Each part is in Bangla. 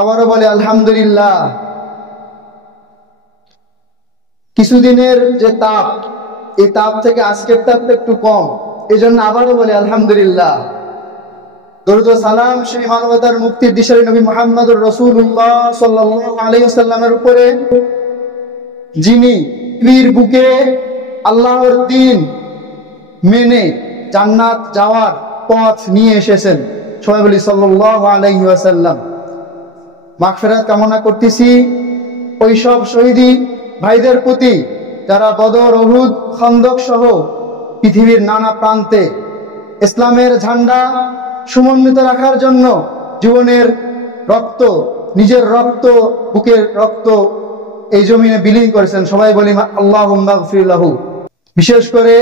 আবারও বলে আলহামদুলিল্লাহ। কিছুদিনের যে তাপ, এই তাপ থেকে আজকের তাপটা একটু কম, এই জন্য আবারও বলে আলহামদুলিল্লাহ। দরুদ ও সালাম সেই মানবতার মুক্তির দিশারি নবী মুহাম্মদুর রাসূলুল্লাহ সাল্লাল্লাহু আলাইহি ওয়াসাল্লামের উপরে, যিনি পৃথিবীর বুকে আল্লাহর দ্বীন মেনে জান্নাত যাওয়ার পথ নিয়ে এসেছেন। সবাই বলি সাল্লাল্লাহু আলাইহি ওয়াসাল্লাম। মাগফিরাত কামনা করতেছি ওই সব শহীদি ভাইদের প্রতি যারা বদর, উহুদ, খন্দক সহ পৃথিবীর নানা প্রান্তে ইসলামের ঝান্ডা সমুন্নত রাখার জন্য জীবনের রক্ত, নিজের রক্ত, বুকের রক্ত এই জমিনে বিলীন করেছেন। সবাই বলি আল্লাহুম্মা গফির লাহু। বিশেষ করে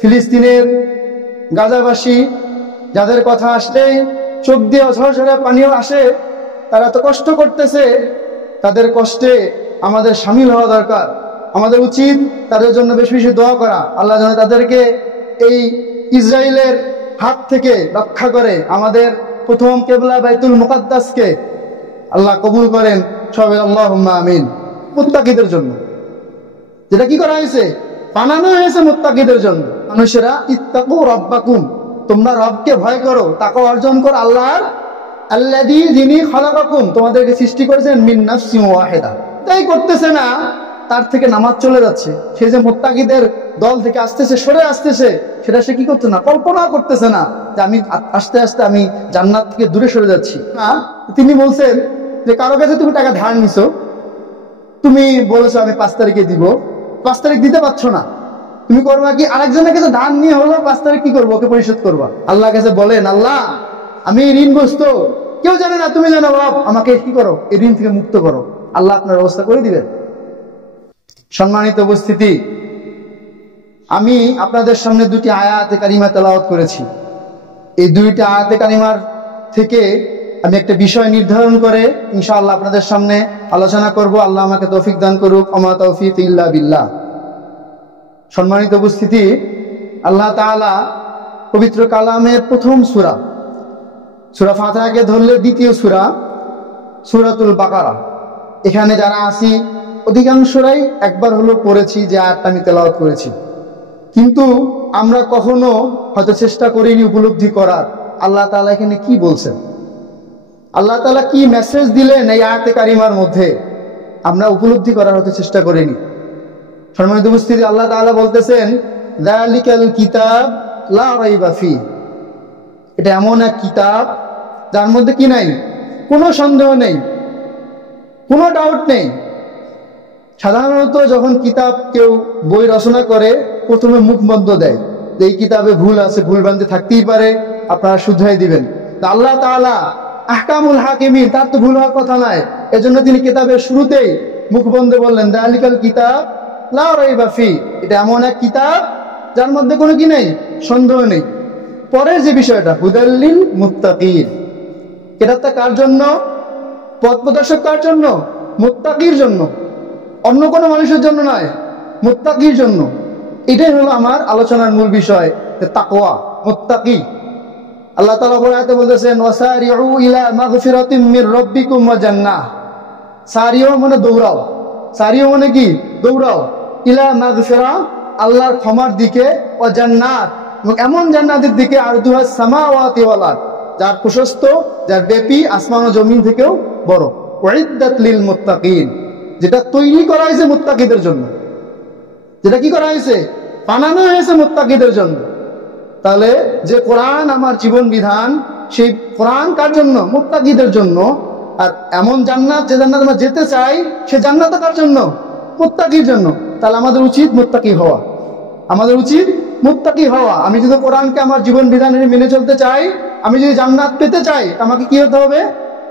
ফিলিস্তিনের গাজাবাসী, যাদের কথা আসলেই চোখ দিয়ে ঝরঝরে পানিও আসে, তারা তো কষ্ট করতেছে, তাদের কষ্টে আমাদের শামিল হওয়া দরকার। আমাদের উচিত তাদের জন্য বেশি বেশি দোয়া করা, আল্লাহ যেন তাদেরকে এই ইসরায়েলের হাত থেকে রক্ষা করে আমাদের প্রথম কেবলা বাইতুল মুকাদ্দাসকে আল্লাহ কবুল করেন। সবাই আল্লাহুম্মা আমিন। মুত্তাকিদের জন্য যেটা কি করা হয়েছে, বানানো হয়েছে মুত্তাকিদের জন্য। মানুষেরা ইত্তাকু রাব্বাকুম, তোমরা রবকে ভয় করো, তাকওয়া অর্জন করো আল্লাহর। আল্লাযী, যিনি খালাকাকুম, তোমাদেরকে সৃষ্টি করেছেন, মিন নাফসিন ওয়াহিদা। তাই করতেছে না, তার থেকে নামাজ চলে যাচ্ছে। সে যে মুত্তাকিদের দল থেকে আসতেছে, সরে আসতেছে, সেটা সে কি করছে না, কল্পনা করতেছে না যে আমি আস্তে আস্তে আমি জান্নাত থেকে দূরে সরে যাচ্ছি। না, তিনি বলছেন যে কারো কাছে তুমি টাকা ধার নিছো, তুমি বলেছো আমি 5 তারিখে দিব, 5 তারিখ দিতে পারছো না, তুমি করবা কি, আরেকজনের কাছে ধার নিয়ে হলো 5 তারিখ কি করবো, ওকে পরিশোধ করবা। আল্লাহর কাছে বলেন, আল্লাহ আমি ঋণগ্রস্ত, কেউ জানে না, তুমি জানো, রব আমাকে কি করো, এই ঋণ থেকে মুক্ত করো। আল্লাহ আপনার ব্যবস্থা করে দিবেন। সম্মানিত উপস্থিতি, আমি আপনাদের সামনে 2টি আয়াতে কারিমা তেলাওয়াত করেছি। এই 2টি আয়াতে কারিমার থেকে আমি একটা বিষয় নির্ধারণ করে ইনশাআল্লাহ আপনাদের সামনে আলোচনা করব। আল্লাহ আমাকে তৌফিক দান করুক। আমা তৌফিক ইল্লা বিল্লাহ। সম্মানিত উপস্থিতি, আল্লাহ তাআলা পবিত্র কালামের প্রথম সূরা, সূরা ফাতিহাকে ধরলে দ্বিতীয় সূরা, সূরাতুল বাকারা, এখানে যারা আছি অধিকাংশরাই একবার হলো পড়েছি, যে আয়াতটা আমি তেলাওয়াত করেছি, কিন্তু আমরা কখনো হয়তো চেষ্টা করিনি উপলব্ধি করার আল্লাহ তাআলা এখানে কি বলছেন, আল্লাহ তাআলা কি মেসেজ দিলেন এই আয়াতে কারিমার মধ্যে, আমরা উপলব্ধি করার হয়তো চেষ্টা করিনি। সম্মানিত উপস্থিতি, আল্লাহ তাআলা বলতেছেন, যালিকাল কিতাব লা রাইবা ফি, এটা এমন এক কিতাব যার মধ্যে কি নাই, কোনো সন্দেহ নেই, কোনো ডাউট নেই। সাধারণত যখন কিতাব কেউ বই রচনা করে, প্রথমে মুখবন্ধ দেয়, এই কিতাবে ভুল আছে, ভুল ভ্রান্তি থাকতেই পারে, আপনারা শুধরাই দিবেন। তা আল্লাহ তাআলা আহকামুল হাকিমিন, তার তো ভুল হওয়ার কথা নয়, এজন্য তিনি কিতাবের শুরুতেই মুখবন্ধ বললেন, যালিকাল কিতাব লা রাইবা ফি, এটা এমন এক কিতাব যার মধ্যে কোনো কি নেই, সন্দেহ নেই। পরের যে বিষয়টা, হুদাল লিল মুত্তাকিন, কিতাবটা কার জন্য, পথ প্রদর্শক কার জন্য, মুত্তাকির জন্য, অন্য কোনো মানুষের জন্য নয়, মুত্তাকির জন্য। এটাই হলো আমার আলোচনার মূল বিষয়, যে তাকওয়া, মুত্তাকি। আল্লাহ তাআলা বলাতে বলতেছেন, ওয়াসারিউ ইলা মাগফিরাতিম মির রাব্বিকুম ওয়া জান্নাহ। সারিও মানে দৌড়াও, সারিও মানে কি, দৌড়াও, ইলা মাগফিরা, আল্লাহর ক্ষমার দিকে, ওয়া জান্নাত, এমন জান্নাতের দিকে, আরদুহাস সামাওয়াতি ওয়াল আরদ, যার প্রশস্ত, যার ব্যাপী আসমান ও জমিন থেকেও বড়, উইদ্দাত লিল মুত্তাকিন, যেটা তৈরি করা হয়েছে মুত্তাকিদের জন্য, যেটা কি করা হয়েছে, বানানো হয়েছে মুত্তাকিদের জন্য। তাহলে যে কোরআন আমার জীবন বিধান, সেই কোরআন কার জন্য, মুত্তাকিদের জন্য। আর এমন জান্নাত, যে জান্নাত আমরা যেতে চাই, সে জান্নাত কার জন্য, মুত্তাকির জন্য। তাহলে আমাদের উচিত মুত্তাকি হওয়া, আমাদের উচিত মুত্তাকি হওয়া। আমি যদি কোরআনকে আমার জীবন বিধান মেনে চলতে চাই, আমি যদি জান্নাত পেতে চাই, আমাকে কি হতে হবে,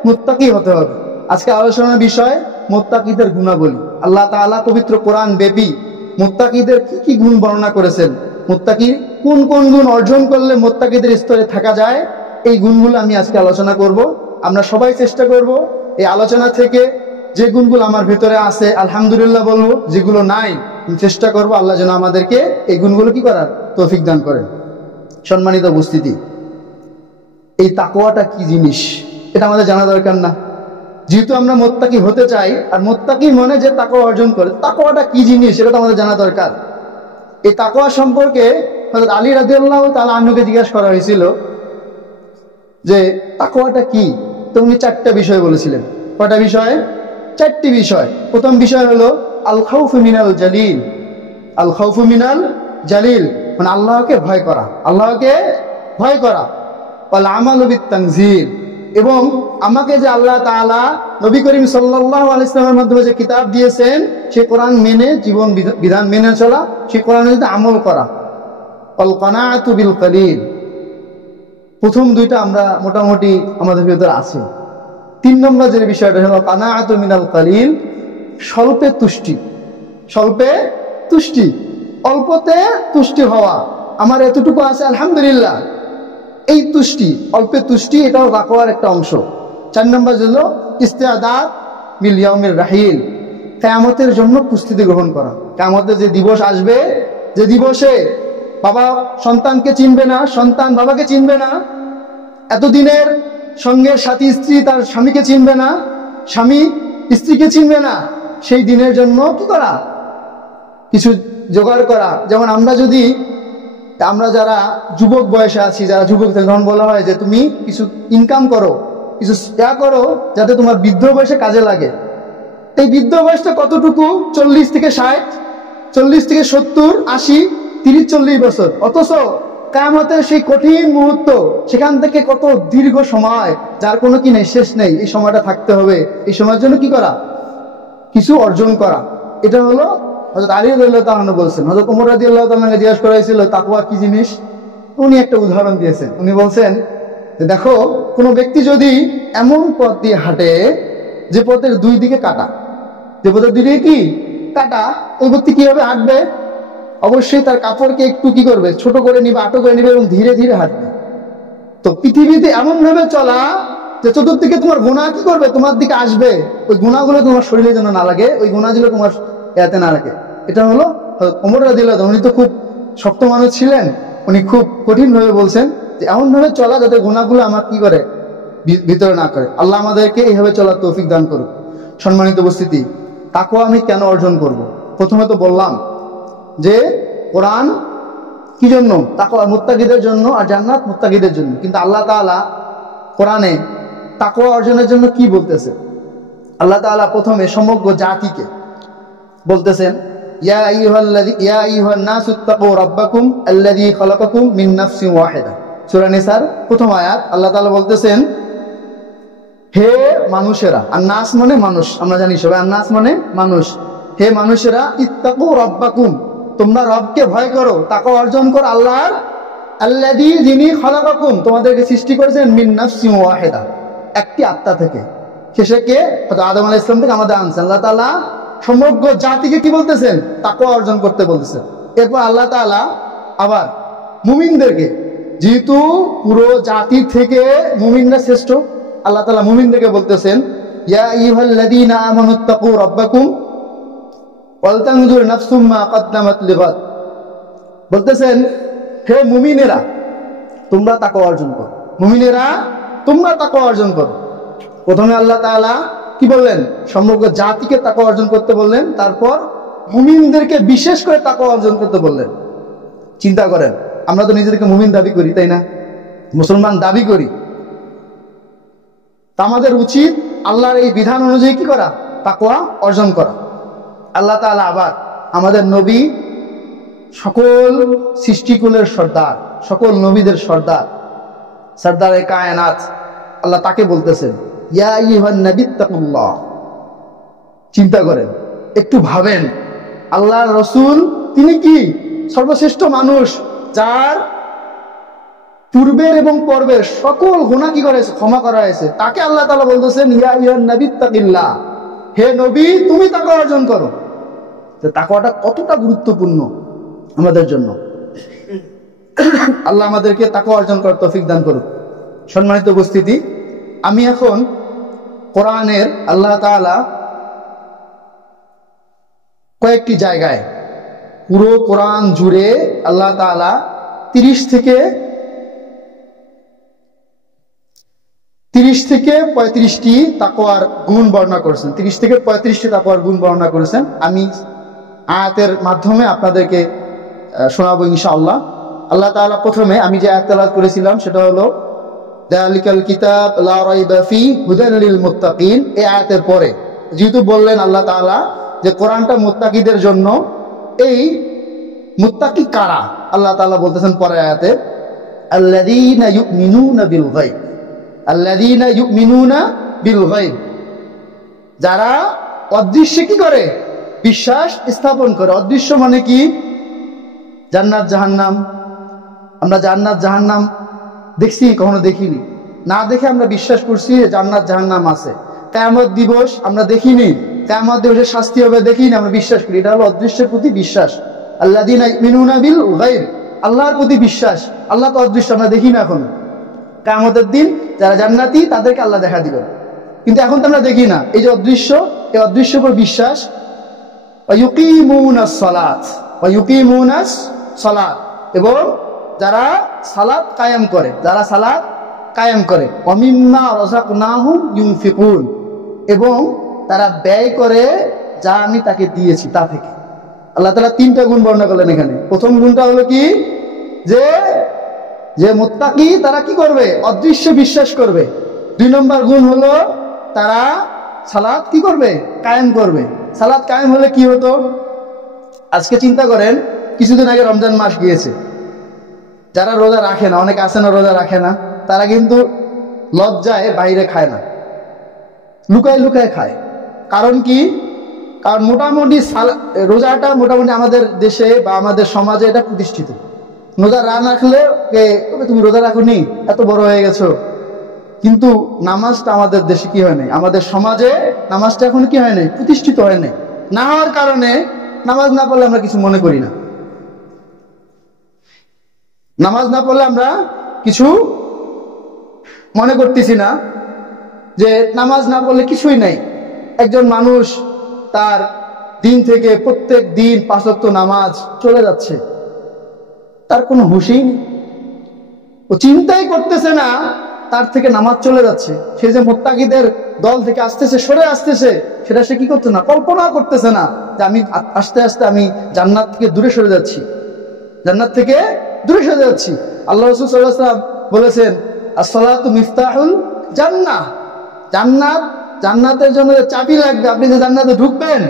মুত্তাকি হতে হবে। আজকে আলোচনার বিষয় মুত্তাকিদের গুণাবলী। আল্লাহ তাআলা পবিত্র কোরআন ব্যাপী মুত্তাকিদের কি কি গুণ বর্ণনা করেছেন, মুত্তাকির কোন কোন গুণ অর্জন করলে মুত্তাকিদের স্তরে থাকা যায়, এই গুণগুলো আমি আজকে আলোচনা করব। আমরা সবাই চেষ্টা করব এই আলোচনা থেকে যে গুণগুলো আমার ভেতরে আছে আলহামদুলিল্লাহ বলবো, যেগুলো নাই আমি চেষ্টা করব আল্লাহ যেন আমাদেরকে এই গুণগুলো কি করার তৌফিক দান করেন। সম্মানিত উপস্থিতি, এই তাকওয়াটা কি জিনিস, এটা আমাদের জানা দরকার না? যেহেতু আমরা মুত্তাকি হতে চাই, আর মুত্তাকি মনে যে তাকওয়া অর্জন করে, তাকওয়াটা কি জিনিস সেটা তো আমাদের জানা দরকার। এই তাকওয়া সম্পর্কে হযরত আলী রাদিয়াল্লাহু তাআলা আনহুকে জিজ্ঞাসা করা হয়েছিল যে তাকওয়াটা কি। তো উনি 4টা বিষয় বলেছিলেন। কয়টা বিষয়? 4টি বিষয়। প্রথম বিষয় হলো আল খাউফু মিনাল জালিল। আল খাউফু মিনাল জালিল মানে আল্লাহকে ভয় করা, আল্লাহকে ভয় করা। ওয়াল আমালু বিত তানজিল, এবং আমাকে যে আল্লাহ তাআলা নবী করিম সাল্লাল্লাহু আলাইহি ওয়াসাল্লামের মাধ্যমে যে কিতাব দিয়েছেন সেই কোরআন মেনে জীবন বিধান মেনে চলা, সেই কোরআনের সাথে আমল করা। ওয়াল কানাআতু বিল কালিল, প্রথম দুইটা আমরা মোটামুটি আমাদের ভিতরে আছে। 3 নম্বর যে বিষয়টা হলো কানাআতু মিনাল কালিল, স্বল্পে তুষ্টি। স্বল্পে তুষ্টি, অল্পতে তুষ্টি হওয়া। আমার এতটুকু আছে আলহামদুলিল্লাহ, এই তুষ্টি, অল্পে তুষ্টি, এটাও তাকওয়ার একটা অংশ। 4 নম্বর হলো ইস্তেআদাত বিল ইয়াউমির রাহিল, কিয়ামতের জন্য প্রস্তুতি গ্রহণ করা। কিয়ামতের যে দিবস আসবে, যে দিবসে বাবা সন্তানকে চিনবে না, সন্তান বাবাকে চিনবে না, এতদিনের সঙ্গের সাথী স্ত্রী তার স্বামীকে চিনবে না, স্বামী স্ত্রীকে চিনবে না, সেই দিনের জন্য কি করা? কিছু জোগাড় করা। যেমন আমরা যারা যুবক বয়সে আছি, যারা যুবক, তখন বলা হয় যে তুমি কিছু ইনকাম করো, কিছু করো যাতে তোমার বৃদ্ধ বয়সে কাজে লাগে। এই বৃদ্ধ বয়সটা কতটুকু? 40 থেকে 60, 40 থেকে 70, 80, 30, 40 বছর। অথচ কিয়ামতের সেই কঠিন মুহূর্ত, সেখান থেকে কত দীর্ঘ সময়, যার কোনো কি নেই, শেষ নেই। এই সময়টা থাকতে হবে, এই সময়ের জন্য কি করা? কিছু অর্জন করা। এটা হলো হযরত আলী রাদিয়াল্লাহু তাআলা বলছেন। হযরত ওমর রাদিয়াল্লাহু তাআলাকে জিজ্ঞাসা করা হয়েছিল তাকওয়া কি জিনিস, উনি একটা উদাহরণ দিয়েছেন। উনি বলছেন যে দেখো, কোনো ব্যক্তি যদি এমন পথ দিয়ে হাঁটে যে পথের 2 দিকে কাটা, যে পথের 2 দিকে কি কাটা, ওই ব্যক্তি কিভাবে হাঁটবে? অবশ্যই তার কাপড়কে একটু কি করবে, ছোট করে নিবে, আটো করে নিবে এবং ধীরে ধীরে হাঁটবে। তো পৃথিবীতে এমন ভাবে চলা যে চতুর্দিকে তোমার গুনাহ কি করবে, তোমার দিকে আসবে, ওই গুনাহগুলো তোমার শরীরে যেন না লাগে, ওই গুনাহগুলো তোমার এতে না লাগে। এটা হলো ওমর রাদিয়াল্লাহু তাআলা। উনি তো খুব শক্ত মানুষ ছিলেন, উনি খুব কঠিন ভাবে বলছেন যে এমন ভাবে চলা যাতে গুনাহগুলো আমার কি করে, ভিতরে না করে। আল্লাহ আমাদেরকে এইভাবে চলার তৌফিক দান করুক। সম্মানিত উপস্থিতি, তাকওয়া আমি কেন অর্জন করব? প্রথমে তো বললাম যে কোরআন কি জন্য? তাকওয়া মুত্তাকিদের জন্য, আর জান্নাত মুত্তাকিদের জন্য। কিন্তু আল্লাহ তাআলা কোরআনে তাকওয়া অর্জনের জন্য কি বলতেছে? আল্লাহ তাআলা প্রথমে সমগ্র জাতিকে বলতেছেন ইয়া আইয়ুহান নাসু তাকু রাব্বাকুম আল্লাযী খালাকাকুম মিন নাফসিন ওয়াহিদা। সূরা নিসার প্রথম আয়াত। আল্লাহ তাআলা বলতেছেন হে মানুষেরা, আর নাস মানে মানুষ, আমরা জানি সবাই আর নাস মানে মানুষ। হে মানুষেরা, ইত্তাকু রাব্বাকুম, তোমরা রবকে ভয় করো, তাকওয়া অর্জন করো আল্লাহর, আল্লাযী, যিনি খালাকাকুম, তোমাদেরকে সৃষ্টি করেছেন, মিন নাফসিন ওয়াহিদা, একটি আত্মা থেকে। শেষে কে? আদম আলাইহিস সালাম থেকে আমাদের আনছেন। আল্লাহ তাআলা সমগ্র জাতিকে কি বলতেছেন? তাকওয়া অর্জন করতে বলতেছেন। এরপর আল্লাহ তাআলা আবার মুমিনদেরকে, যেহেতু পুরো জাতি থেকে মুমিনরা শ্রেষ্ঠ, আল্লাহ তাআলা মুমিনদেরকে বলতেছেন ইয়া আইয়ুহাল্লাযীনা আমানুত্তাকু রাব্বাকুম ওয়াল তানজুর নাফসুম মা কদ্দামাত লিগাদ। বলতেছেন হে মুমিনেরা, তোমরা তাকওয়া অর্জন করো। মুমিনেরা, তোমরা তাকওয়া অর্জন করো। প্রথমে আল্লাহ তাআলা কি বললেন? সমগ্র জাতিকে তাকওয়া অর্জন করতে বললেন। তারপর মুমিনদেরকে বিশেষ করে তাকওয়া অর্জন করতে বললেন। চিন্তা করেন, আমরা তো নিজেদেরকে মুমিন দাবি করি, তাই না? মুসলমান দাবি করি। তা আমাদের উচিত আল্লাহর এই বিধান অনুযায়ী কি করা? তাকওয়া অর্জন করা। আল্লাহ তাআলা আবার আমাদের নবী, সকল সৃষ্টিকুলের সর্দার, সকল নবীদের সর্দার, সর্দারে কায়নাত, আল্লাহ তাকে বলতেছেন ইয়া আইয়ুহান নাবিত্তাকুল্লাহ। চিন্তা করেন, একটু ভাবেন, আল্লাহর রাসূল তিনি কি সর্বশ্রেষ্ঠ মানুষ, যার পূর্বের এবং পর্বের সকল গুনাহ কি করেছে? ক্ষমা করা হয়েছে। তাকে আল্লাহ তাআলা বলতেছেন ইয়া আইয়ুহান নাবিত্তাকিল্লাহ, হে নবী তুমি তাকওয়া অর্জন করো। তো তাকওয়াটা কতটা গুরুত্বপূর্ণ আমাদের জন্য। আল্লাহ আমাদেরকে তাকওয়া অর্জন করার তৌফিক দান করুক। সম্মানিত উপস্থিতি, আমি এখন কোরআনের আল্লাহ তাআলা কয়েকটি জায়গায়, পুরো কোরআন জুড়ে আল্লাহ তাআলা 30 থেকে 30 থেকে 35টি তাকওয়ার গুণ বর্ণনা করেছেন। 30 থেকে 35টি তাকওয়ার গুণ বর্ণনা করেছেন। আমি আয়াতের মাধ্যমে আপনাদেরকে শোনাবো ইনশাআল্লাহ। আল্লাহ তাআলা প্রথমে আমি যে আয়াত তেলাওয়াত করেছিলাম সেটা হলো যালিকাল কিতাব লা রাইবা ফি হুদাল লিল মুত্তাকিন। এই আয়াতের পরে যেহেতু বললেন আল্লাহ তাআলা যে কোরআনটা মুত্তাকিদের জন্য, এই মুত্তাকি কারা? আল্লাহ তাআলা বলতেছেন পরের আয়াতে আল্লাযীনা ইউমিনুনা বিল গায়ব, আল্লাযীনা ইউমিনুনা বিল গায়ব, যারা অদৃশ্যে কি করে? বিশ্বাস স্থাপন করে। অদৃশ্য মানে কি? জান্নাত জাহান্নাম। আমরা জান্নাত জাহান্নাম দেখছি? কখনো দেখিনি। না দেখে আমরা বিশ্বাস করছি জান্নাত জাহান্নাম আছে। কিয়ামত দিবস আমরা দেখিনি, কিয়ামত দিবসের শাস্তি হবে দেখিনি, আমরা বিশ্বাস করি। এটা হলো অদৃশ্যের প্রতি বিশ্বাস। আল্লাযীনা ইউমিনুনা বিল গায়ব, আল্লাহর প্রতি বিশ্বাস। আল্লাহ তো অদৃশ্য, আমরা দেখি না এখনো। কিয়ামতের দিন যারা জান্নাতি তাদেরকে আল্লাহ দেখা দিবেন, কিন্তু এখন তো আমরা দেখি না। এই যে অদৃশ্য, এই অদৃশ্যের উপর বিশ্বাস। ওয়া ইউকিমুনাস সালাত, ওয়া ইউকিমুনাস সালাত, এবং যারা সালাত কায়েম করে, যারা সালাত কায়েম করে। ওয়া মিম্মা রাযাকনাহুম ইউনফিকুন, এবং তারা ব্যয় করে যা আমি তাকে দিয়েছি তা থেকে। আল্লাহ তাআলা 3টা গুণ বর্ণনা করলেন এখানে। প্রথম গুণটা হলো কি? যে মুত্তাকি তারা কি করবে? অদৃশ্যে বিশ্বাস করবে। 2 নম্বর গুণ হলো তারা সালাত কি করবে? কায়েম করবে। সালাত কায়েম হলে কি হতো? আজকে চিন্তা করেন, কিছুদিন আগে রমজান মাস গিয়েছে, যারা রোজা রাখে না, অনেকে আছে না রোজা রাখে না, তারা কিন্তু লজ্জায় বাইরে খায় না, লুকায় লুকায় খায়। কারণ কি? কারণ মোটামুটি রোজাটা মোটামুটি আমাদের দেশে বা আমাদের সমাজে এটা প্রতিষ্ঠিত। রোজা না রাখলে তুমি রোজা রাখোনি, এত বড় হয়ে গেছো। কিন্তু নামাজটা আমাদের দেশে কি হয় নাই, আমাদের সমাজে নামাজটা এখন কি হয় নাই, প্রতিষ্ঠিত হয় নাই। না হওয়ার কারণে নামাজ না পড়লে আমরা কিছু মনে করি না। নামাজ না পড়লে আমরা কিছু মনে করতেছি না, যে নামাজ না পড়লে কিছুই নাই। একজন মানুষ তার দিন থেকে প্রত্যেক দিন 5 ওয়াক্ত নামাজ চলে যাচ্ছে, তার কোনো হুঁশই নেই, ও চিন্তাই করতেছে না তার থেকে নামাজ চলে যাচ্ছে। সে যে মুত্তাকিদের দল থেকে আসতেছে, সরে আসতেছে, সেটা সে কি করছে না, কল্পনা করতেছে না যে আমি আস্তে আস্তে আমি জান্নাত থেকে দূরে সরে যাচ্ছি, জান্নাত থেকে দূরে সরে যাচ্ছি। আল্লাহ রাসূল সাল্লাল্লাহু আলাইহি ওয়াসাল্লাম বলেছেন as-সালাতু মিফতাহুল জান্নাহ, জান্নাত, জান্নাতের জন্য চাবি লাগবে। আপনি যে জান্নাতে ঢুকবেন,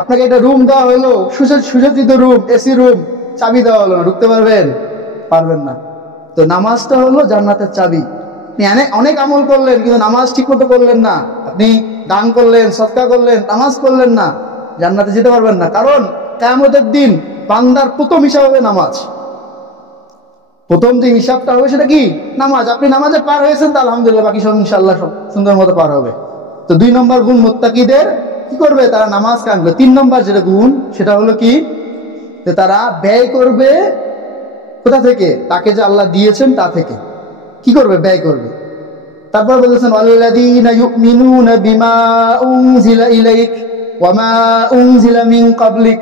আপনাকে একটা রুম দেওয়া হলো, সুসজ্জিত রুম, এসি রুম, চাবি দেওয়া হলো, ঢুকতে পারবেন? পারবেন না। তো নামাজটা হলো জান্নাতের চাবি। আপনি অনেক আমল করলেন, কিন্তু নামাজ ঠিক মতো করলেন না, আপনি দান করলেন, সদকা করলেন, নামাজ করলেন না, জান্নাতে যেতে পারবেন না। কারণ কিয়ামতের দিন বান্দার প্রথম হিসাব হবে নামাজ। প্রথম যে হিসাবটা হবে সেটা কি? নামাজ। আপনি নামাজে পার হয়েছেন তো আলহামদুলিল্লাহ, বাকি সব ইনশাআল্লাহ সব সুন্দর মতো পার হবে। তো 2 নম্বর গুণ মুত্তাকিদের কি করবে? তারা নামাজ কায়েম করবে। 3 নম্বর যেটা গুণ সেটা হলো কি? যে তারা ব্যয় করবে কোথা থেকে? তাকে যে আল্লাহ দিয়েছেন তা থেকে কি করবে? ব্যয় করবে। তারপর বলেছেন ওয়াল্লাযীনা ইউমিনুনা বিমা উনজিলা ইলাইক ওয়া মা উনজিলা মিন ক্বাবলিক।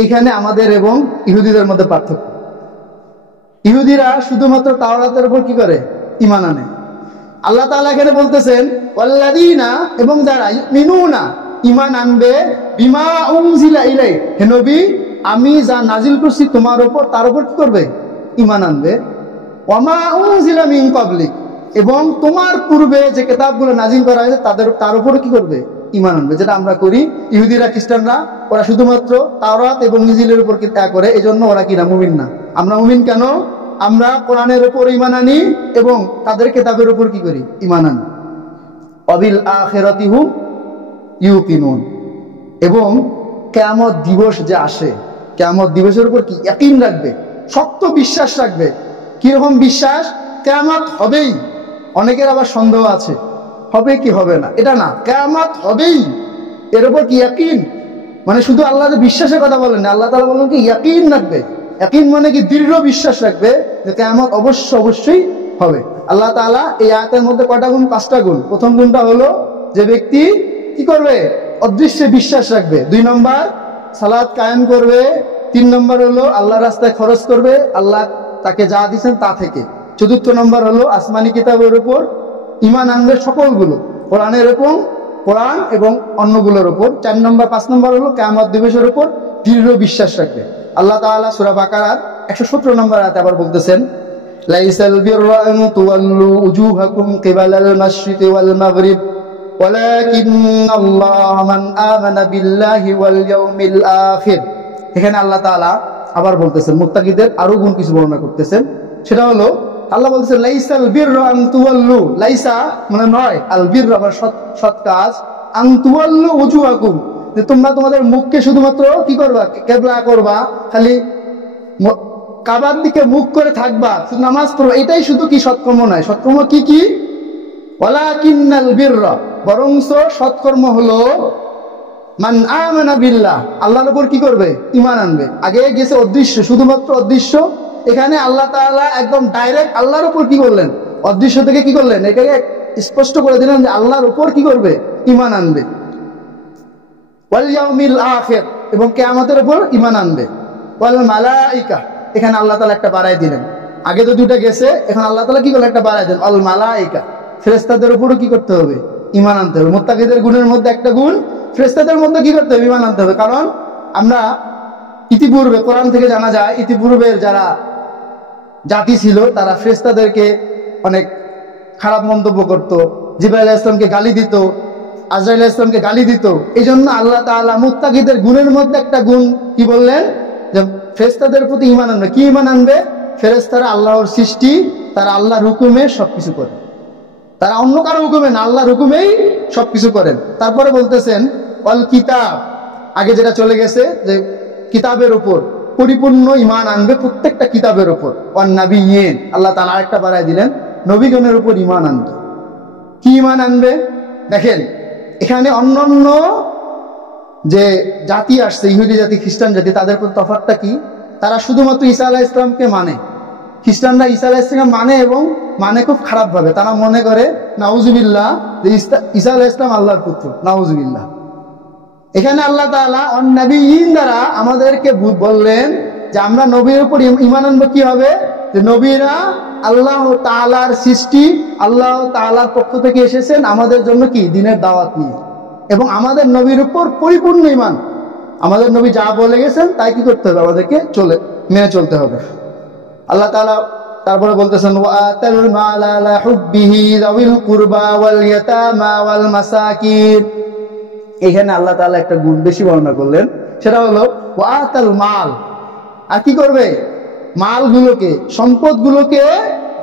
এইখানে আমাদের এবং ইহুদিদের মধ্যে পার্থক্য। ইহুদিরা শুধুমাত্র তাওরাতের উপর কি করে? ঈমান আনে। আল্লাহ তাআলা এখানে বলতেছেন ওয়াল্লাযীনা, এবং যারা ইউমিনুনা ঈমান আনবে, বিমা উনজিলা ইলাইক, হে নবী আমি যা নাজিল করছি তোমার উপর, তার উপর কি করবে? ঈমান আনবে। ওয়া মা উনজিলা মিন ক্বাবলিক, এবং তোমার পূর্বে যে কিতাবগুলো নাজিল করা হয়েছে তার উপর কি করবে? ঈমান আনবে। যেটা আমরা করি। ইহুদিরা খ্রিস্টানরা ওরা শুধুমাত্র তাওরাত এবং ইনজিলের উপর কি ত্যাগ করে, এজন্য ওরা কি না মুমিন না। আমরা মুমিন কেন? আমরা কোরআনের উপর ঈমান আনি এবং তাদের কিতাবের উপর কি করি? ঈমান আনি। ওয়াবিল আখিরাতি হুম ইউকিনুন, এবং কিয়ামত দিবস যে আসে, কিয়ামত দিবসের উপর কি ইয়াকিন রাখবে, শক্ত বিশ্বাস রাখবে। কিরকম বিশ্বাস? কিয়ামত হবেই। অনেকের আবার সন্দেহ আছে, হবে কি হবে না, এটা না, কিয়ামত হবেই, এর উপর কি ইয়াকিন। মানে শুধু আল্লাহ যে বিশ্বাসের কথা বলেন না, আল্লাহ তাআলা বলেন কি ইয়াকিন রাখবে। ইয়াকিন মানে কি? দৃঢ় বিশ্বাস রাখবে যে কিয়ামত অবশ্যই হবে। আল্লাহ তাআলা এই আয়াতের মধ্যে কয়টা গুণ? 5টা গুণ। প্রথম গুণটা হলো যে ব্যক্তি কি করবে? অদৃশ্যে বিশ্বাস রাখবে। 2 নম্বর সালাত কায়েম করবে। 3 নম্বর হলো আল্লাহর রাস্তায় খরচ করবে, আল্লাহ তাকে যা দিয়েছেন তা থেকে। 4র্থ নম্বর হলো আসমানি কিতাবের উপর ঈমান আনবে সকলগুলো, কোরআন এবং অন্যগুলোর উপর। 4 নম্বর 5 নম্বর হলো কিয়ামত দিবসের উপর দৃঢ় বিশ্বাস রাখবে। আল্লাহ তাআলা সূরা বাকারার 117 নম্বর আয়াতে আবার বলতেছেন, লাইসাল বিররা আন তুওয়াল্লু উজুহাকুম কিবালাল মাশরিকি ওয়াল মাগরিব ওয়ালাকিন্নাল্লাহা মান আমানা বিল্লাহি ওয়াল ইয়াউমিল আখির। এখানে আল্লাহ তাআলা আবার বলতেছেন, মুত্তাকিদের আরো গুণ কিছু বর্ণনা করতেছেন। সেটা হলো আল্লাহ বলতেছেন লাইসাল বিররা আন তুওয়াল্লু, লাইসা মানে নয়, আল বিররা মানে সৎ কাজ, আন তুওয়াল্লু উজুহাকুম যে তোমরা তোমাদের মুখকে শুধুমাত্র কি করবা, কিবলা করবা, খালি কাবার দিকে মুখ করে থাকবা, শুধু নামাজ পড়বা, এটাই শুধু কি সৎকর্ম নয়। সৎকর্ম কি কি? ওয়ালাকিন্নাল বিররা, বরংস সৎকর্ম হলো মান আমানা বিল্লাহ, আল্লাহর উপর কি করবে, ঈমান আনবে। আগে গেছে অদৃশ্য, শুধুমাত্র অদৃশ্য, এখানে আল্লাহ তাআলা একদম ডাইরেক্ট আল্লাহর উপর কি করলেন, অদৃশ্য থেকে কি করলেন, এটাকে স্পষ্ট করে দিলেন যে আল্লাহর উপর কি করবে, ঈমান আনবে। ওয়াল ইয়াউমিল আখির, এবং কিয়ামতের উপর ঈমান আনবে। ওয়াল মালাইকা, এখানে আল্লাহ তাআলা একটা বাড়াই দিলেন। আগে তো দুটো গেছে, এখন আল্লাহ তাআলা কি করলেন, একটা বাড়াই দেন, আল মালাইকা, ফেরেশতাদের উপরও কি করতে হবে, ঈমান আনতে হবে। মুত্তাকিদের গুণের মধ্যে একটা গুণ, ফেরেশতাদের মধ্যে কি করতে হবে, ঈমান আনতে হবে। কারণ আমরা ইতিপূর্বে কোরআন থেকে জানা যায়, ইতিপূর্বের যারা জাতি ছিল তারা ফেরেশতাদেরকে অনেক খারাপ মন্তব্য করত, জিবরাইল আলাইহিস সালামকে গালি দিত, আজরাইল আলাইহিস সালামকে গালি দিত। এই জন্য আল্লাহ তাআলা মুত্তাকিদের গুণের মধ্যে একটা গুণ কি বললেন, যে ফেরেশতাদের প্রতি ঈমান আনবে। কি ঈমান আনবে? ফেরেশতারা আল্লাহর সৃষ্টি, তারা আল্লাহর হুকুমে সবকিছু করে, তারা অন্য কারো হুকুমে না, আল্লাহর হুকুমেই সবকিছু করেন। তারপরে বলতেছেন অল কিতাব, আগে যেটা চলে গেছে যে কিতাবের উপর পরিপূর্ণ ঈমান আনবে, প্রত্যেকটা কিতাবের উপর। ওয়ান নাবিয়্যিন, আল্লাহ তাআলা আরেকটা বাড়ায় দিলেন, নবীগণের উপর ঈমান আনবে। কি ঈমান আনবে? দেখেন এখানে অন্যান্য যে জাতি আসছে, ইহুদি জাতি, খ্রিস্টান জাতি, তাদের প্রতি তফাৎটা কি? তারা শুধুমাত্র ঈসা আলাইহিস সালামকে মানে। খ্রিস্টানরা ঈসা আলাইহিস সালাম মানে, এবং মানে খুব খারাপ ভাবে। তারা মনে করে নাউজুবিল্লাহ যে ঈসা আলাইহিস সালাম আল্লাহর পুত্র, নাউজুবিল্লাহ। এখানে আল্লাহ তাআলা অন নবিয়্যিন দ্বারা আমাদেরকে বললেন যে আমরা নবীর উপর ঈমান আনবো। কি হবে? যে নবীরা আল্লাহ তাআলার সৃষ্টি, আল্লাহ তাআলার পক্ষ থেকে এসেছেন আমাদের জন্য কি, দ্বীনের দাওয়াত নিয়ে। এবং আমাদের নবীর উপর পরিপূর্ণ ঈমান, আমাদের নবী যা বলে গেছেন তাই কি করতে হবে, আমাদেরকে মেনে চলতে হবে। আল্লাহ তাআলা তারপরে বলতেছেন ওয়াতাল মাল আলা হুব্বিহি যাওয়িল কুরবা ওয়াল ইয়াতামা ওয়াল মাসাকিন। এখানে আল্লাহ তাআলা একটা গুণ বেশি বর্ণনা করলেন, সেটা হলো ওয়াতাল মাল। আর কি করবে? মালগুলোকে, সম্পদগুলোকে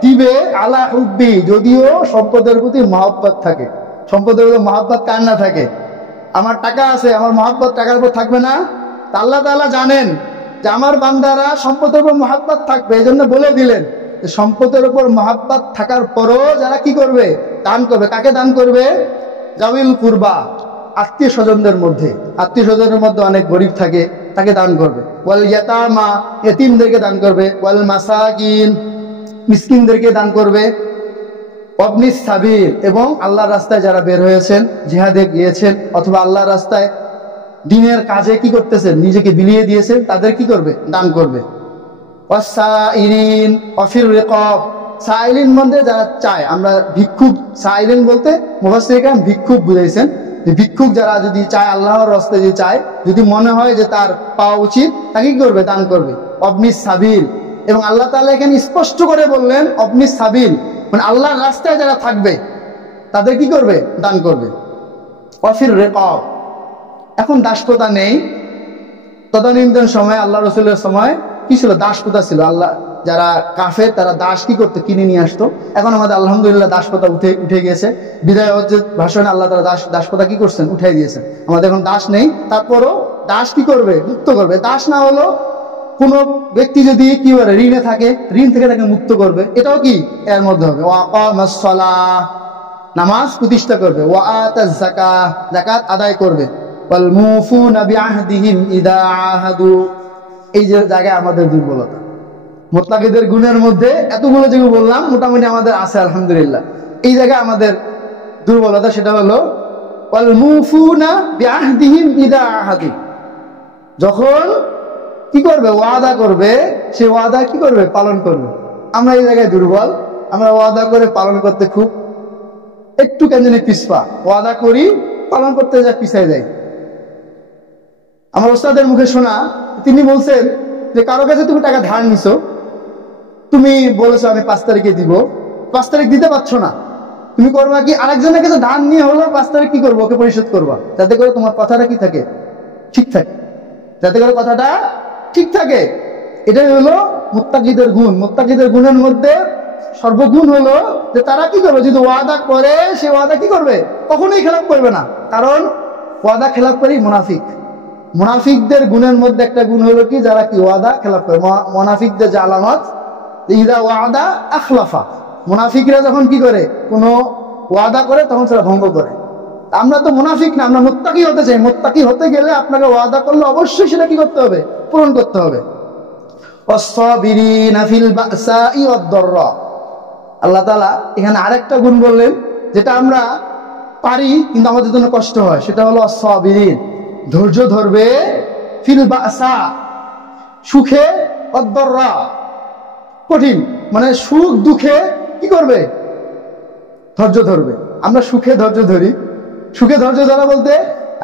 দিবে আলা হুব্বি, যদিও সম্পদের প্রতি মহব্বত থাকে। সম্পদের প্রতি মহব্বত কার না থাকে? আমার টাকা আছে, আমার মহব্বত টাকার উপর থাকবে না? তা আল্লাহ তাআলা জানেন যে আমার বান্দারা সম্পদের উপর মহব্বত থাকবে, এই জন্য বলে দিলেন যে সম্পদের উপর মহব্বত থাকার পরও যারা কি করবে, দান করবে। কাকে দান করবে? যাওয়িল কুরবা, আত্মীয় স্বজনদের মধ্যে। আত্মীয় স্বজনের মধ্যে অনেক গরিব থাকে, তাকে দান করবে। ওয়াল ইয়াতামা, এতিমদেরকে দান করবে। ওয়াল মাসাকিন, মিসকিনদেরকে দান করবে। ওয়াবনিস সাবিল, এবং আল্লাহর রাস্তায় যারা বের হয়েছেন, জিহাদে গিয়েছেন, অথবা আল্লাহর রাস্তায় দ্বীনের কাজে কি করতেছেন, নিজেকে বিলিয়ে দিয়েছেন, তাদের কি করবে, দান করবে। ওয়াসাইরিন ওয়াফির রিকাব, সাইলিন মধ্যে যারা চায়, আমরা ভিক্ষুক, সাইলিন বলতে মুফাসসির কেরাম ভিক্ষুক বুঝাইছেন। ভিক্ষুক যারা যদি চায়, আল্লাহর রাস্তায় যদি চায়, যদি মনে হয় যে তার পাওয়া উচিত, তাকে কি করবে, দান করবে। অবনিস সাবিল, এবং আল্লাহ তাআলা এখানে স্পষ্ট করে বললেন অবনিস সাবিল, মানে আল্লাহর রাস্তায় যারা থাকবে তাদের কি করবে, দান করবে। ওয়াফির রিকাব, এখন দাসপ্রথা নেই, তদানীন্তন সময় আল্লাহ রাসূলের সময় কি ছিল, দাসপ্রথা ছিল। আল্লাহ যারা কাফের তারা দাস কি করতে, কিনে নিয়ে আসতো। এখন আমাদের আলহামদুলিল্লাহ দাসপ্রথা উঠে গিয়েছে। বিদায় হজ্জের ভাষণে আল্লাহ তাআলা দাসপ্রথা কি করছেন, উঠাই দিয়েছেন। আমাদের এখন দাস নেই, তারপরও দাস কি করবে, মুক্ত করবে। দাস না হলো কোন ব্যক্তি যদি কি বলে ঋণে থাকে, ঋণ থেকে তাকে মুক্ত করবে, এটাও কি এর মধ্যে হবে। ওয়াকামাস সালাহ, নামাজ প্রতিষ্ঠা করবে। ওয়াআতাজ যাকাহ, যাকাত আদায় করবে। ওয়াল মুফুনা বিআহদিহিম ইযা আহাদু, এই যে জায়গায় আমাদের দুর্বলতা। মুত্তাকিদের গুণের মধ্যে এতগুলো যেগুলো বললাম মোটামুটি আমাদের আছে আলহামদুলিল্লাহ। এই জায়গায় আমাদের দুর্বলতা, সেটা হলো ওয়াল মুফুনা বিআহদিহিম ইযা আহাদু, যখন কি করবে, ওয়াদা করবে, সে ওয়াদা কি করবে, পালন করবে। আমরা এই জায়গায় দুর্বল, আমরা ওয়াদা করে পালন করতে খুব একটু কেন জানি পিছপা, ওয়াদা করি পালন করতে যা পিছায় যাই। আমার ওস্তাদের মুখে শোনা, তিনি বলছেন যে কারো কাছে তুমি টাকা ধার নিছো, তুমি বলেছো আমি 5 তারিখে দিব, 5 তারিখ দিতে পারছো না, তুমি করবা কি আরেকজনের কাছে ধার নিয়ে হলো 5 তারিখ কি করবো, ওকে পরিশোধ করবা, যাতে করে তোমার কথাটা কি থাকে, ঠিক থাকে, যাতে করে কথাটা ঠিক থাকে। এটাই হলো মুত্তাকিদের গুণ। মুত্তাকিদের গুণের মধ্যে সর্বগুণ হলো যে তারা কি করবে, যদি ওয়াদা করে সে ওয়াদা কি করবে, কখনোই খেলাপ করবে না, কারণ ওয়াদা খেলাপ করি মুনাফিক। মুনাফিকদের গুণের মধ্যে একটা গুণ হলো কি, যারা কি ওয়াদা খেলাপ করে। মুনাফিকদের যে আলামত, ইদা ওয়াদা আখলাফা, মুনাফিকরা যখন কি করে, কোনো ওয়াদা করে তখন সেটা ভঙ্গ করে। আমরা তো মুনাফিক না, আমরা মুত্তাকি হতে চাই। মুত্তাকি হতে গেলে আপনাকে ওয়াদা করলে অবশ্যই সেটা কি করতে হবে, পূরণ করতে হবে। ওয়াস-সাবিরিনা ফিল বাসাই ওয়াদ-দাররা, আল্লাহ তাআলা এখানে আরেকটা গুণ বললেন যেটা আমরা পারি কিন্তু আমাদের জন্য কষ্ট হয়, সেটা হলো ওয়াস-সাবিরিন, ধৈর্য ধরবে, ফিল বাসা, সুখে, ওয়াদ-দাররা, কঠিন মানে সুখ দুঃখে কি করবে, ধৈর্য ধরবে। আমরা সুখে ধৈর্য ধরি, সুখে ধৈর্য ধরা বলতে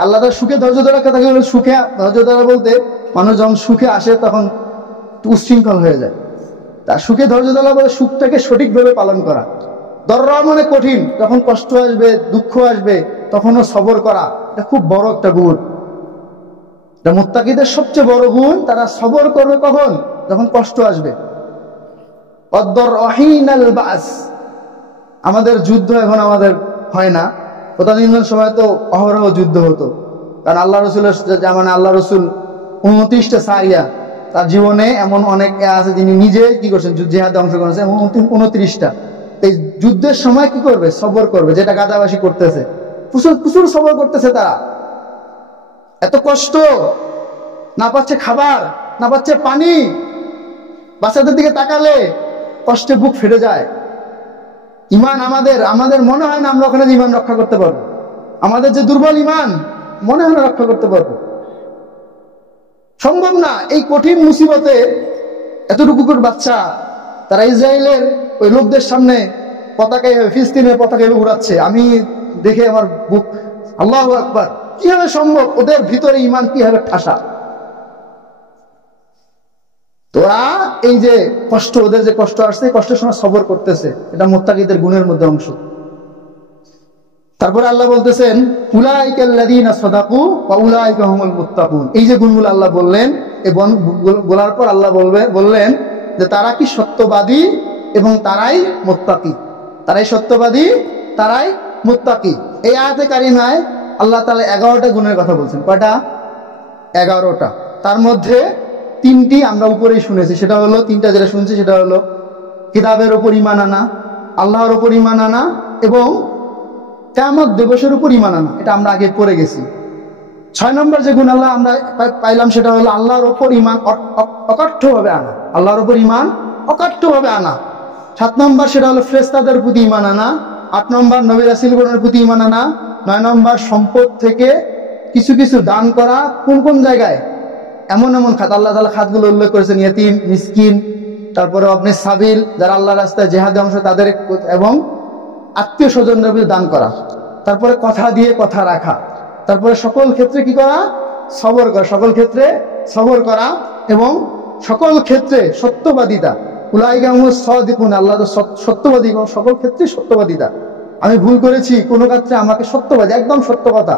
আল্লাহ তাআলা সুখে ধৈর্য ধরার কথা বলে, সুখে ধৈর্য ধরা বলতে মানুষ যখন সুখে আসে তখন উচ্ছৃঙ্খল হয়ে যায়। তার সুখে ধৈর্য ধরা বলে সুখটাকে সঠিকভাবে পালন করা। দররা মানে কঠিন, যখন কষ্ট আসবে, দুঃখ আসবে, তখনও সবর করা, এটা খুব বড় একটা গুণ। এটা মুত্তাকিদের সবচেয়ে বড় গুণ, তারা সবর করবে কখন, যখন কষ্ট আসবে। ওয়াদ-দাররাহিনাল বাস, আমাদের যুদ্ধ এখন আমাদের হয় না, তদানীন্তন সময় তো অহরহ যুদ্ধ হতো, কারণ আল্লাহ রসুলের জামানে আল্লাহ রসুল 29টা সারিয়া, তার জীবনে এমন অনেক আছে যিনি নিজে কি করছেন, জিহাদে অংশগ্রহণ করেছেন 29টা। এই যুদ্ধের সময় কি করবে, সবর করবে, যেটা গাজাবাসী করতেছে, প্রচুর প্রচুর সবর করতেছে তারা। এত কষ্ট, না পাচ্ছে খাবার, না পাচ্ছে পানি, বাচ্চাদের দিকে তাকালে কষ্টে বুক ফেটে যায়। ইমান আমাদের মনে হয় না আমরা ওখানে ইমান রক্ষা করতে পারবো, আমাদের যে দুর্বল ইমান মনে হয় না রক্ষা করতে পারবো, সম্ভব না। এই কঠিন মুসিবতে এতটুকু করে বাচ্চা, তারা ইসরায়েলের ওই লোকদের সামনে পতাকা, ফিলিস্তিনের পতাকা উড়াচ্ছে, আমি দেখে আমার বুক, আল্লাহু আকবার, কিভাবে সম্ভব, ওদের ভিতরে ইমান কিভাবে ঠাসা। তোরা এই যে কষ্ট, ওদের যে কষ্ট আসছে, কষ্টের সময় সবর করতেছে, এটা মুত্তাকিদের গুণের মধ্যে অংশ। তারপরে আল্লাহ বলতেছেন উলাইকাল্লাযীনা সাদাকু ওয়া উলাইকা হুমুল মুত্তাকুন। এই যে গুণগুলো আল্লাহ বললেন, এবং বলার পর আল্লাহ বললেন যে তারা কি সত্যবাদী এবং তারাই মুত্তাকি, তারাই সত্যবাদী, তারাই মুত্তাকি। এই আয়াতে কারিমায় আল্লাহ তাআলা 11টা গুণের কথা বলছেন। কয়টা? 11টা। তার মধ্যে 3টি আমরা উপরেই শুনেছি, সেটা হলো 3টা যেটা শুনছি সেটা হলো কিতাবের উপর ঈমান আনা, আল্লাহর উপর ঈমান আনা এবং কিয়ামত দিবসের উপর ঈমান আনা। এটা আমরা আগে পড়ে গেছি। 6 নম্বর যে গুণ আল্লাহ আমরা পাইলাম সেটা হলো আল্লাহর উপর ঈমান অকাঠ্যভাবে আনা, আল্লাহর উপর ঈমান অকাঠ্যভাবে আনা। 7 নম্বর সেটা হলো ফেরেশতাদের প্রতি ঈমান আনা। 8 নম্বর নবী রাসূলগণের প্রতি ঈমান আনা। 9 নম্বর সম্পদ থেকে কিছু কিছু দান করা। কোন কোন জায়গায়? এমন এমন খাত, আল্লাহ তাআলা খাতগুলো উল্লেখ করেছেন, ইয়েতিম, মিসকিন, তারপরে আপনি সাবিল, যারা আল্লাহর রাস্তায় জিহাদে অংশ তাদের, এবং আত্মীয় স্বজনদের প্রতি দান করা। তারপরে কথা দিয়ে কথা রাখা। তারপরে সকল ক্ষেত্রে কি করা? সবর করা, সকল ক্ষেত্রে সবর করা এবং সকল ক্ষেত্রে সত্যবাদিতা। উলাইকা হুমুস সাদিকুন, আল্লাহ তো সত্যবাদী এবং সকল ক্ষেত্রে সত্যবাদিতা। আমি ভুল করেছি কোনো ক্ষেত্রে আমাকে সত্যবাদী, একদম সত্য কথা,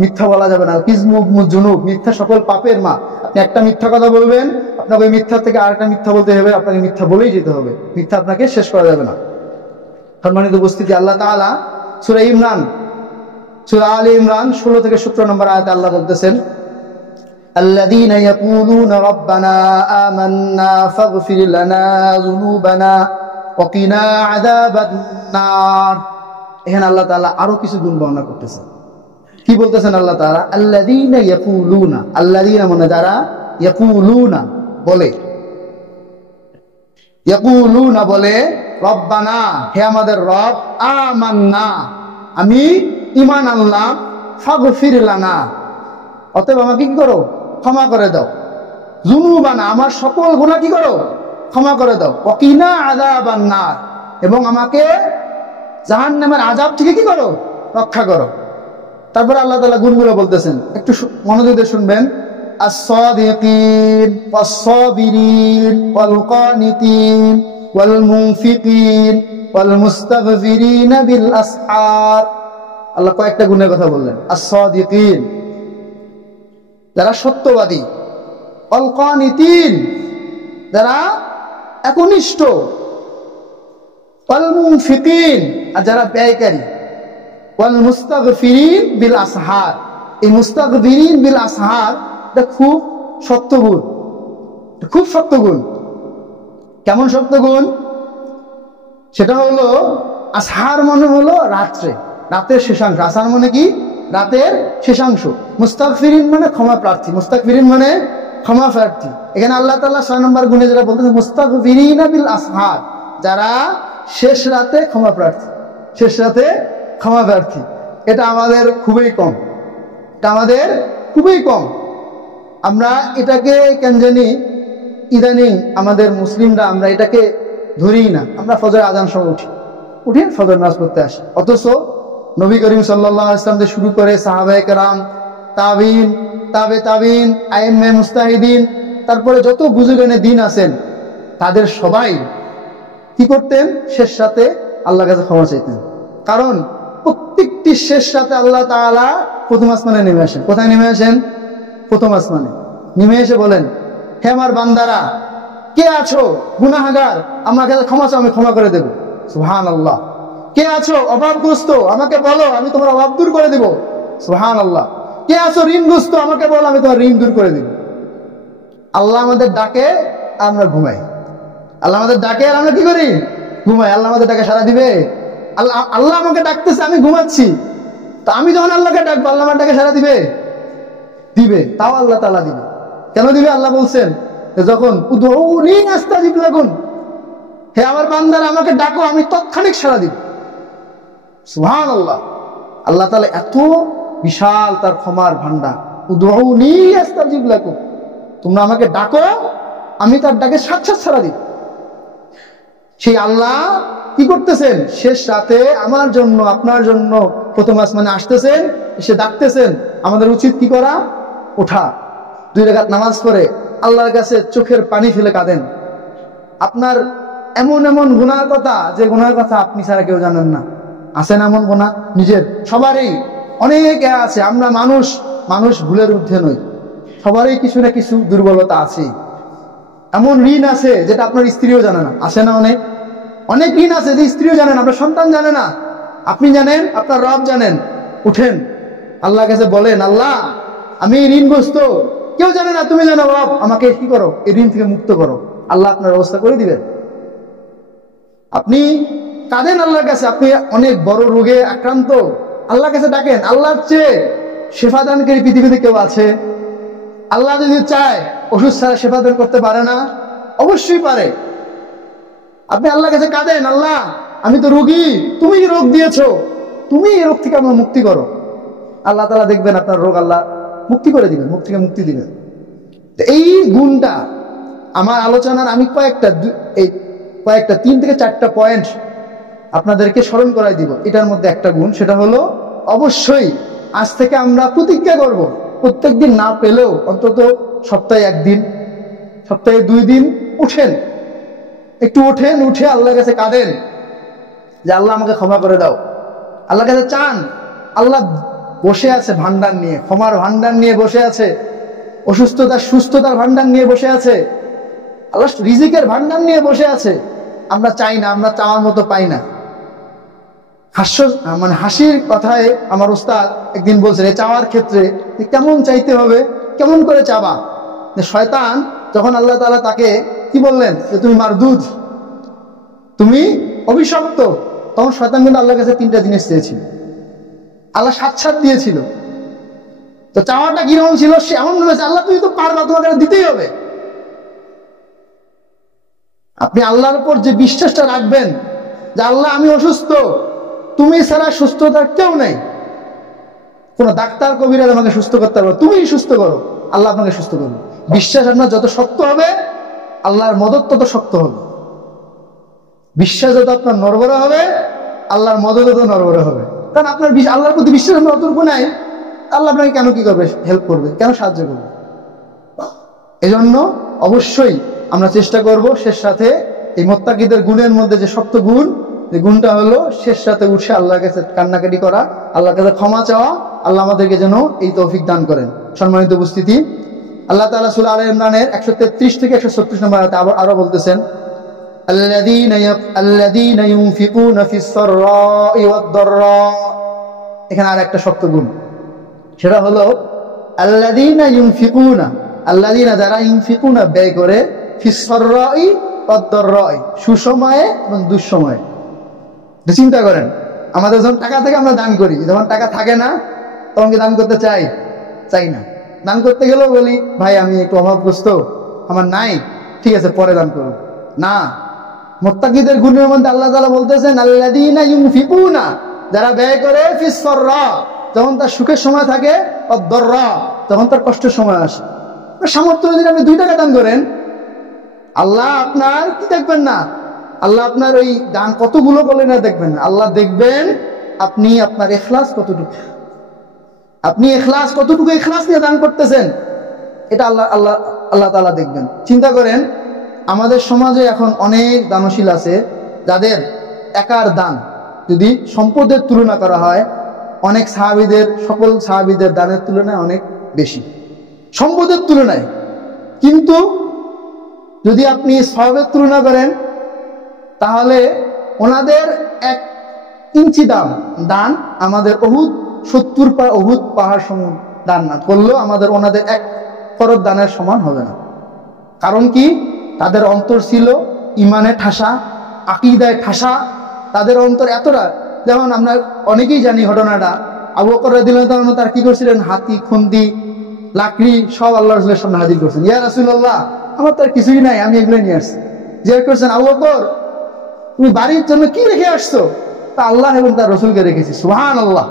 মিথ্যা বলা যাবে না। কিজমুক জুনুব, মিথ্যা সকল পাপের মা। আপনি একটা মিথ্যা কথা বলবেন, আপনাকে ওই মিথ্যা থেকে আরেকটা মিথ্যা বলতে হবে, আপনাকে মিথ্যা বলেই যেতে হবে, মিথ্যা আপনাকে শেষ করা যাবে না। সম্মানিত উপস্থিতি, আল্লাহ তাআলা সূরা ইমরান, সূরা আলে ইমরান 16 থেকে 17 নম্বর আয়াতে আল্লাহ বলতেছেন আল্লাযীনা ইয়াকুলুনা রাব্বানা আমান্না ফাগফির লানা যুনুবানা ওয়া কিনা আযাবান নার। এখানে আল্লাহ তাআলা আরো কিছু গুণ বর্ণনা করতেছেন। কি বলতেছেন আল্লাহ তাআলা? আল্লাযীনা ইয়াকুলুনা, আল্লাযীনা মানে যারা, ইয়াকুলুনা বলে, ইয়াকুলুনা বলে, রব্বানা হে আমাদের রব, আমান্না আমি ঈমান আনলাম, ফাগফির লানা অতএব আমাকে কি করো? ক্ষমা করে দাও, যুনুবানা আমার সকল গুনাহ কি করো? ক্ষমা করে দাও, ওয়া কিনা আযাবান নার এবং আমাকে জাহান্নামের আযাব থেকে কি করো, রক্ষা করো। তারপরে আল্লাহ তাআলা গুণগুলো বলতেছেন, একটু মনোযোগ দিয়ে শুনবেন। আস-সাদিকিন ওয়াস-সাবিরিন ওয়াল কানিতিন ওয়াল মুনফিকিন ওয়াল মুস্তাগফিরিন বিল আসহার। আল্লাহ কয়েকটা গুণের কথা বললেন। আস-সাদিকিন, যারা সত্যবাদী, ওয়াল কানিতিন, যারা একনিষ্ঠ, ওয়াল মুনফিকিন, আর যারা ব্যয়কারী, ওয়াল মুস্তাগফিরিন বিল আসহার। এই মুস্তাগফিরিন বিল আসহার এটা খুব সত্য গুণ, খুব সত্য গুণ। কেমন সত্য গুণ? সেটা হলো আসহার মানে হলো রাত্রে, রাতের শেষাংশ। আসহার মানে কি? রাতের শেষাংশ। মুস্তাগফিরিন মানে ক্ষমা প্রার্থী, মুস্তাগফিরিন মানে ক্ষমা প্রার্থী। এখানে আল্লাহ তাআলা 6 নম্বর গুণে যেটা বলতেছে, মুস্তাগফিরিনা বিল আসহার, যারা শেষ রাতে ক্ষমা প্রার্থী, শেষ রাতে ক্ষমা প্রার্থী। এটা আমাদের খুবই কম, এটা আমাদের খুবই কম। আমরা এটাকে কেন জানি ইদানিং আমাদের মুসলিমরা আমরা এটাকে ধরি না। আমরা ফজর আজান সময় উঠি ফজর নামাজ পড়তে আসি, অথচ নবী করিম সাল্লাল্লাহু আলাইহি ওয়াসাল্লাম থেকে শুরু করে সাহাবায়ে কেরাম, তাবিন, তাবিন, আইম্মে মুজতাহিদিন, তারপরে যত বুজুর্গানে দিন আছেন, তাদের সবাই কি করতেন? শেষ রাতে আল্লাহর কাছে ক্ষমা চাইতেন। কারণ প্রত্যেকটি শেষ রাতে আল্লাহ তাআলা প্রথম আসমানে নেমে আসেন। কোথায় নেমে আসেন? প্রথম আসমানে নেমে এসে বলেন, হে আমার বান্দারা, কে আছো গুনাহগার, আমার কাছে ক্ষমা চাও, আমি ক্ষমা করে দেব। সুবহানাল্লাহ। কে আছো অভাবগ্রস্ত, আমাকে বলো, আমি তোমার অভাব দূর করে দেব। সুবহানাল্লাহ। কে আছো ঋণগ্রস্ত, আমাকে বলো, আমি তোমার ঋণ দূর করে দেব। আল্লাহ আমাদের ডাকে, আমরা ঘুমাই। আল্লাহ আমাদের ডাকে আর আমরা কি করি? ঘুমাই। আল্লাহ আমাদের ডাকে সাড়া দিবে? আল্লাহ আমাকে ডাকতেছে, আমি ঘুমাচ্ছি, তা আমি যখন আল্লাহকে ডাকবো, আল্লাহ আমার ডাকে সাড়া দিবে? দিবে। তাও আল্লাহ তাআলা দিবে। কেন দিবে? আল্লাহ বলছেন যখন উদউনি আস্তাজিব লাকুম, হে আমার বান্দারা আমাকে ডাকো, আমি তৎক্ষণিক সাড়া দিব। সুবহানাল্লাহ। আল্লাহ তাআলা এত বিশাল তার ক্ষমার ভান্ডার। উদউনি আস্তাজিব লাকুম, তোমরা আমাকে ডাকো, আমি তার ডাকে সাথে সাড়া দিব। সেই আল্লাহ কি করতেছেন? শেষ রাতে আমার জন্য, আপনার জন্য প্রথম আসমানে আসতেছেন, এসে ডাকতেছেন। আমাদের উচিত কি করা? ওঠা, 2 রাকাত নামাজ পড়ে আল্লাহর কাছে চোখের পানি ফেলে কাঁদেন। আপনার এমন এমন গুনার কথা, যে গুনার কথা আপনি ছাড়া কেউ জানেন না। আছে না এমন গুনাহ? নিজের সবারই অনেক আছে। আমরা মানুষ ভুলের ঊর্ধ্বে নই, সবারই কিছু না কিছু দুর্বলতা আছে। এমন ঋণ আছে যেটা আপনার স্ত্রীও জানে না। আছে না? অনেক ঋণ আছে যে স্ত্রীও জানেন, আপনার সন্তান জানে না, আপনি জানেন, আপনার রব জানেন। উঠেন, আল্লাহর কাছে বলেন, আল্লাহ আমি ঋণগ্রস্ত, কেউ জানে না, তুমি জানো রব, আমাকে কি করো, এই ঋণ থেকে মুক্ত করো। আল্লাহ আপনার ব্যবস্থা করে দিবেন। আপনি কাঁদেন আল্লাহর কাছে, আপনি অনেক বড় রোগে আক্রান্ত, আল্লাহর কাছে ডাকেন। আল্লাহর চেয়ে শেফা দানকারী পৃথিবীতে কেউ আছে? আল্লাহ যদি চায় ওষুধ ছাড়া শেফা দান করতে পারে না? অবশ্যই পারে। আপনি আল্লাহর কাছে কাঁদেন, আল্লাহ আমি তো রোগী, তুমি রোগ দিয়েছো, তুমি এই রোগ থেকে আমার মুক্তি করো। আল্লাহ তাআলা দেখবেন আপনার রোগ আল্লাহ মুক্তি করে দিবেন, মুখ থেকে মুক্তি দিবেন। এই গুণটা আমার আলোচনার আমি কয়েকটা 3 থেকে 4টা পয়েন্ট আপনাদেরকে স্মরণ করাই দিব। এটার মধ্যে একটা গুণ, সেটা হলো অবশ্যই আজ থেকে আমরা প্রতিজ্ঞা করব, প্রত্যেকদিন না পেলেও অন্তত সপ্তাহে 1 দিন, সপ্তাহে 2 দিন উঠেন, একটু উঠে আল্লাহর কাছে কাঁদেন যে আল্লাহ আমাকে ক্ষমা করে দাও। আল্লাহর কাছে চান। আল্লাহ বসে আছে ভান্ডার নিয়ে, ক্ষমার ভান্ডার নিয়ে বসে আছে, সুস্থতার ভান্ডার নিয়ে বসে আছে, আল্লাহ রিজিকের ভান্ডার নিয়ে বসে আছে। আমরা চাই না, আমরা চাওয়ার মতো পাই না। হাসির কথায় আমার উস্তাদ একদিন বলছেন, এই চাওয়ার ক্ষেত্রে কেমন চাইতে হবে, কেমন করে চাবা। শয়তান যখন আল্লাহ তাআলা তাকে কি বললেন যে তুমি মারদুদ, তুমি অভিশপ্ত, তখন শয়তান কিন্তু আল্লাহর কাছে 3টা জিনিস চেয়েছিল। আল্লাহ 7 দিয়েছিল। তো চাওয়াটা কিরকম ছিল? সে এমন ভেবেছে আল্লাহ তুমি তো পারবা, তোমাকে দিতেই হবে। আপনি আল্লাহর উপর যে বিশ্বাসটা রাখবেন যে আল্লাহ আমি অসুস্থ, তুমি ছাড়া সুস্থতার কেউ নেই, কোন ডাক্তার কবিরাজ আমাকে সুস্থ করতে পারবে, তুমি সুস্থ করো, আল্লাহ আপনাকে সুস্থ করবে। বিশ্বাস আপনার যত শক্ত হবে, আল্লাহর মদত তত শক্ত হবে। বিশ্বাস যত আপনার নড়বড়ে হবে, আল্লাহর মদতে তো নড়বড়ে হবে। কারণ আপনার আল্লাহর প্রতি বিশ্বাস অতটুকু নাই, আল্লাহ আপনাকে কেন কি করবে, হেল্প করবে, কেন সাহায্য করবে? এজন্য অবশ্যই আমরা চেষ্টা করব শেষ সাথে এই মুত্তাকিদের গুণের মধ্যে যে শক্ত গুণ, যে গুণটা হলো শেষ সাথে উঠে আল্লাহর কাছে কান্নাকাটি করা, আল্লাহর কাছে ক্ষমা চাওয়া। আল্লাহ আমাদেরকে যেন এই তৌফিক দান করেন। সম্মানিত উপস্থিতি, আল্লাহ তাআলা সূরা আলে ইমরানের 133 থেকে 136 নম্বর আয়াতে আরো বলতেছেন, আল্লাযীনা ইউনফিকুনা ফিস সাররাই ওয়াদ দাররা। এখানে আর একটা শক্ত গুণ, সেটা হলো আল্লাযীনা ইউনফিকুনা, আল্লাযীনা যারা ইউনফিকুনা ব্যয় করে, ফিস সাররাই ওয়াদ দাররাই সুসময়ে এবং দুঃসময়ে। চিন্তা করেন, আমাদের যখন টাকা থেকে আমরা দান করি, যখন টাকা থাকে না তখন কি দান করতে চাই না। দান করতে গেলেও বলি ভাই আমি একটু অভাবগ্রস্ত, আমার নাই, ঠিক আছে পরে দান করব না। মুত্তাকিদের গুণের মধ্যে আল্লাহ তাআলা বলতেছেন আল্লাযীনা ইউনফিকুনা, যারা ব্যয় করে, ফিস সাররা যখন তার সুখের সময় থাকে, ওয়াদ দাররা যখন তার কষ্টের সময় আসে। সামর্থ্য যদি আপনি 2 টাকা দান করেন, আল্লাহ আপনার কি দেখবেন না, আল্লাহ আপনার ওই দান কতগুলো করলেন না দেখবেন না, আল্লাহ দেখবেন আপনি আপনার ইখলাস কতটুকু, আপনি কতটুকু ইখলাস নিয়ে দান করতেছেন, এটা আল্লাহ তাআলা দেখবেন। চিন্তা করেন, আমাদের সমাজে এখন অনেক দানশীল আছে যাদের একার দান যদি সম্পদের তুলনা করা হয়, অনেক সাহাবীদের, সকল সাহাবীদের দানের তুলনায় অনেক বেশি সম্পদের তুলনায়। কিন্তু যদি আপনি সওয়াবের তুলনা করেন, তাহলে ওনাদের 1 ইঞ্চি দান আমাদের উহুদ পাহাড় সমান দান না করলেও ওনাদের 1 ফরদ দানের সমান হবে না। কারণ কি? তাদের অন্তর ছিল ইমানে ঠাসা, আকীদায় ঠাসা। তাদের অন্তর এতটা, যেমন আমরা অনেকেই জানি ঘটনাটা, আবু বকর রাদিয়াল্লাহু তাআলা তার কি করছিলেন, হাতি, খুন্তি, লাকড়ি সব আল্লাহর রাসূলের সামনে হাজির করছেন। ইয়া রাসূলুল্লাহ, আমার তার কিছুই নাই, আমি এগুলো নিয়ে আসছি। জিজ্ঞেস করছেন, আবু বকর তুমি বাড়ির জন্য কি রেখে আসছো? তা আল্লাহ এবং তার রাসূলকে রেখেছি। সুবহানাল্লাহ,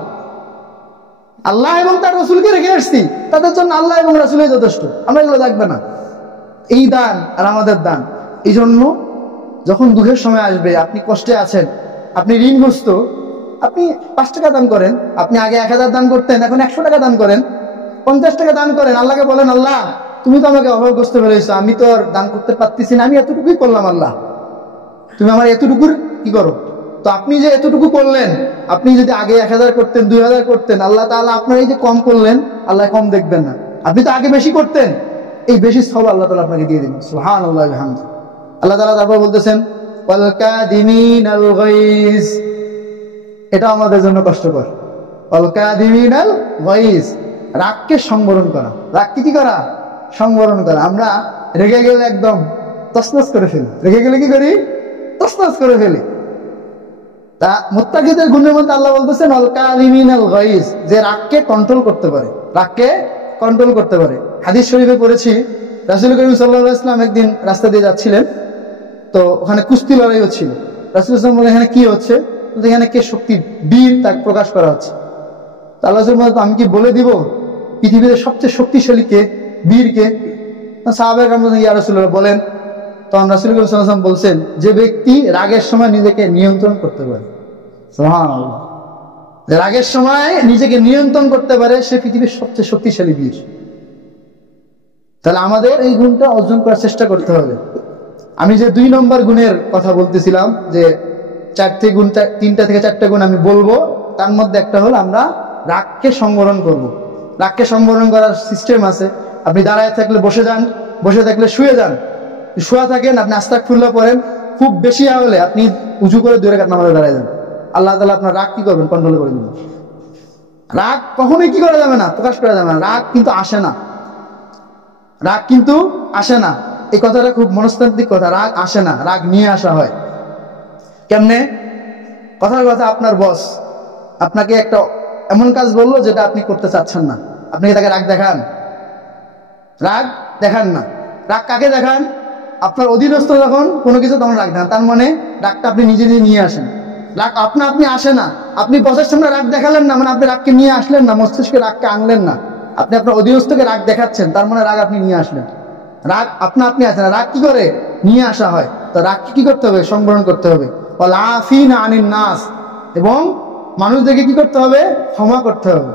আল্লাহ এবং তার রাসূলকে রেখে আসছি, তাদের জন্য আল্লাহ এবং রাসূলই যথেষ্ট, আমরা এগুলো দেখবে না। এই দান আর আমাদের দান। এই জন্য যখন দুঃখের সময় আসবে, আপনি কষ্টে আছেন, আপনি ঋণগ্রস্ত, আপনি 5 টাকা দান করেন। আপনি আগে 1000 দান করতেন, এখন 100 টাকা দান করেন, 50 টাকা দান করেন। আল্লাহকে বলেন, আল্লাহ তুমি তো আমাকে অভাবগ্রস্ত ফেলেছো, আমি তো আর দান করতে পারতেছি না, আমি এতটুকুই করলাম, আল্লাহ তুমি আমার এতটুকুর কি করো। তো আপনি যে এতটুকু করলেন, আপনি যদি আগে 1000 করতেন, 2000 করতেন, আল্লাহ তাআলা আপনার এই যে কম করলেন, আল্লাহ কম দেখবেন না। আপনি তো আগে বেশি করতেন, এই বেশি সব আল্লাহ তাআলা আপনাকে দিয়ে দিবেন। সুবহানাল্লাহ ওয়া বিহামদিহি। আল্লাহ তাআলা তারপর বলতেছেন ওয়াল কাযিমিনাল গায়জ, এটা আমাদের জন্য কষ্টকর। ওয়াল কাযিমিনাল গায়জ, রাগকে সংবরণ করা। রাগকে কি করা? সংবরণ করা। আমরা রেগে গেলে একদম তছনছ করে ফেলি, রেগে গেলে কি করি? তছনছ করে ফেলি। তা মুত্তাকিদের গুণের মধ্যে আল্লাহ বলতেছেন ওয়াল কাযিমিনাল গায়জ, যে রাগকে কন্ট্রোল করতে পারে, রাগকে কন্ট্রোল করতে পারে। হাদিস শরীফে পড়েছি, রাসূল করিম সাল্লাল্লাহু আলাইহি ওয়াসাল্লাম একদিন রাস্তা দিয়ে যাচ্ছিলেন, তো ওখানে কুস্তি লড়াই হচ্ছিল। রাসূল সাল্লাল্লাহু আলাইহি ওয়াসাল্লাম বলেন, এখানে কি হচ্ছে? এখানে কে শক্তি, বীর, তা প্রকাশ করা হচ্ছে। তো আল্লাহ রাসূল বলেন, আমি কি বলে দিব পৃথিবীতে সবচেয়ে শক্তিশালী কে, বীর কে? সাহাবায়ে কেরাম বলেন, ইয়া রাসূলুল্লাহ বলেন। তখন রাসূল করিম সাল্লাল্লাহু আলাইহি ওয়াসাল্লাম বলছেন, যে ব্যক্তি রাগের সময় নিজেকে নিয়ন্ত্রণ করতে পারে। সুবহানাল্লাহ, যে রাগের সময় নিজেকে নিয়ন্ত্রণ করতে পারে, সে পৃথিবীর সবচেয়ে শক্তিশালী বীর। তাহলে আমাদের এই গুণটা অর্জন করার চেষ্টা করতে হবে। আমি যে 2 নম্বর গুণের কথা বলতেছিলাম, যে 3টা থেকে 4টা গুণ আমি বলবো, তার মধ্যে একটা হলো আমরা রাগকে সংবরণ করব। রাগকে সংবরণ করার সিস্টেম আছে। আপনি দাঁড়ায় থাকলে বসে যান, বসে থাকলে শুয়ে যান, শোয়া থাকেন আপনি আস্তাগফিরুল্লাহ পড়েন, খুব বেশি হলে আপনি উজু করে 2 রাকাত নামাজে দাঁড়ায় যান। আল্লাহ তাআলা আপনার রাগ কি করবেন? কন্ট্রোল করে দিবেন। রাগ কখনোই কি করা যাবে না, প্রকাশ করা যাবে না। রাগ কিন্তু আসে না, রাগ কিন্তু আসে না। এই কথাটা খুব মনস্তাত্ত্বিক কথা। রাগ আসে না, রাগ নিয়ে আসা হয়। কেমনে? কথার কথা, আপনার বস আপনাকে একটা এমন কাজ বললো যেটা আপনি করতে চাচ্ছেন না, আপনি কি তাকে রাগ দেখান? রাগ দেখান না। রাগ কাকে দেখান? আপনার অধীনস্থ যখন কোনো কিছু, তখন রাগ দেখান। তার মানে রাগটা আপনি নিজে নিয়ে আসেন। রাগ আপনি আসে না। আপনি বসের সামনে রাগ দেখালেন না, মানে আপনি রাগকে নিয়ে আসলেন না, মস্তিষ্কে রাগকে আনলেন না। আপনি আপনার অধীনস্থকে রাগ দেখাচ্ছেন, তার মানে রাগ আপনি নিয়ে আসলেন। রাগ আপনি আসেন না, রাগ কি করে নিয়ে আসা হয়। তো রাগকে কি করতে হবে? সংবরণ করতে হবে। ওয়াল আফিনা আনিন নাস, এবং মানুষদেরকে কি করতে হবে? ক্ষমা করতে হবে।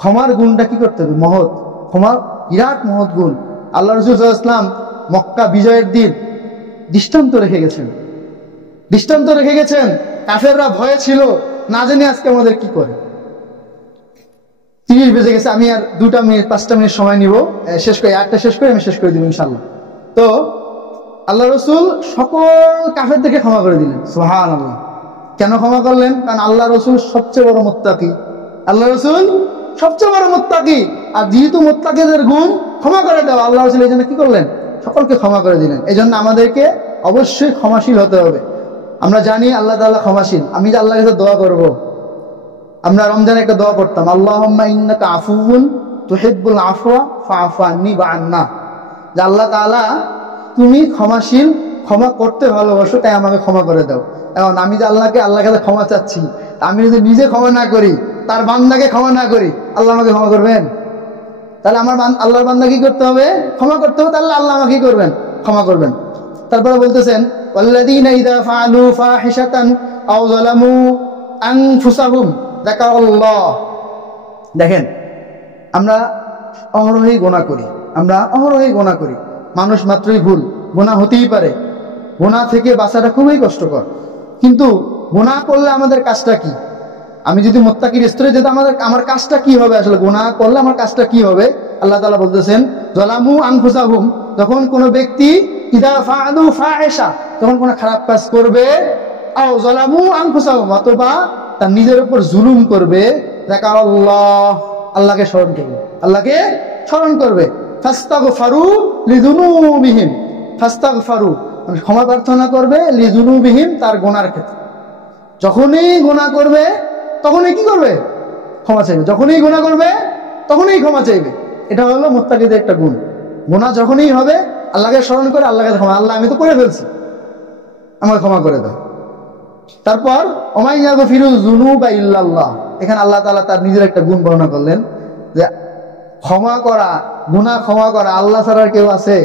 ক্ষমার গুণটা কি করতে হবে? মহৎ। ক্ষমা বিরাট মহৎ গুণ। আল্লাহ রাসূল সাল্লাল্লাহু আলাইহি ওয়াসাল্লাম মক্কা বিজয়ের দিন দৃষ্টান্ত রেখে গেছেন, দৃষ্টান্ত রেখে গেছেন। কাফেররা ভয়ে ছিল, না জানি আজকে আমাদের কি করে। 30 বেজে গেছে, আমি আর 2 মিনিট 5 মিনিট সময় নিব, শেষ করে আটটা শেষ করে আমি শেষ করে দিব ইনশাআল্লাহ। তো আল্লাহ রসুল সকল কাফেরদেরকে ক্ষমা করে দিলেন। সুবহানাল্লাহ। কেন ক্ষমা করলেন? কারণ আল্লাহ রসুল সবচেয়ে বড় মুত্তাকি। আল্লাহ রসুল সবচেয়ে বড় মুত্তাকি। আর যেহেতু মুত্তাকিদের গুণ ক্ষমা করে দেওয়া, আল্লাহ রসুল এই জন্য কি করলেন? সকলকে ক্ষমা করে দিলেন। এই জন্য আমাদেরকে অবশ্যই ক্ষমাশীল হতে হবে। আমরা জানি আল্লাহ তাআলা ক্ষমাশীল। আমি যে আল্লাহর কাছে দোয়া করব, আমরা রমজানে একটা দোয়া করতাম, আল্লাহুম্মা ইন্নাকা আফুউন তুহিব্বুল আফওয়া ফাআফু আন্নি ওয়া আন্না। যে আল্লাহ তাআলা তুমি ক্ষমাশীল, ক্ষমা করতে ভালোবাসো, তাই আমাকে ক্ষমা করে দাও। এখন আমি যে আল্লাহর কাছে ক্ষমা চাচ্ছি, আমি যদি নিজে ক্ষমা না করি, তার বান্দাকে ক্ষমা না করি, আল্লাহ আমাকে ক্ষমা করবেন? তাহলে আমার আল্লাহর বান্দা কি করতে হবে? ক্ষমা করতে হবে। তাহলে আল্লাহ আমাকে কি করবেন? ক্ষমা করবেন। তারপরে বলতেছেন ওয়াল্লাযীনা ইযা ফাআলু ফাহিশাতান আও যালামু আনফুসাহুম যাকারাল্লাহ। দেখেন, আমরা অহরহই গুনাহ করি, আমরা অহরহই গুনাহ করি। মানুষ মাত্রই ভুল, গুনাহ হতেই পারে। গুনাহ থেকে বাঁচাটা খুবই কষ্টকর। কিন্তু গুনাহ করলে আমাদের কাজটা কি? আমি যদি মুত্তাকির স্তরে যেতে আমার কাজটা কি হবে? আসলে গুনাহ করলে আমার কাজটা কি হবে? আল্লাহ তাআলা বলতেছেন যালামু আনফুসাহুম, যখন কোনো ব্যক্তি ইযা ফাআলু ফাহিশা, যখন কোনো খারাপ কাজ করবে, আও যালামু আনফুসাহুম, অথবা তার নিজের উপর জুলুম করবে, যাকারাল্লাহ, আল্লাহকে স্মরণ করবে, আল্লাহকে স্মরণ করবে। ফাস্তাগফারু লিযুনুবিহিম, ফাস্তাগফারু মানে ক্ষমা প্রার্থনা করবে, লিযুনুবিহিম তার গুনার ক্ষেত্রে। যখনই গুনাহ করবে তখনই কি করবে? ক্ষমা চাইবে। যখনই গুনাহ করবে তখনই ক্ষমা চাইবে। এটা হলো মুত্তাকিদের একটা গুণ। গুনাহ যখনই হবে আল্লাহকে স্মরণ করে, আল্লাহকে ক্ষমা, আল্লাহ আমি তো করে ফেলছি, আমাকে ক্ষমা করে দাও। তারপর ওমাই ইয়াগফিরু যুনুবা ইল্লাল্লাহ, এখানে আল্লাহ তাআলা তার নিজের একটা গুণ বর্ণনা করলেন যে ক্ষমা করা, গুনাহ ক্ষমা করা আল্লাহ ছাড়া কেউ আছে?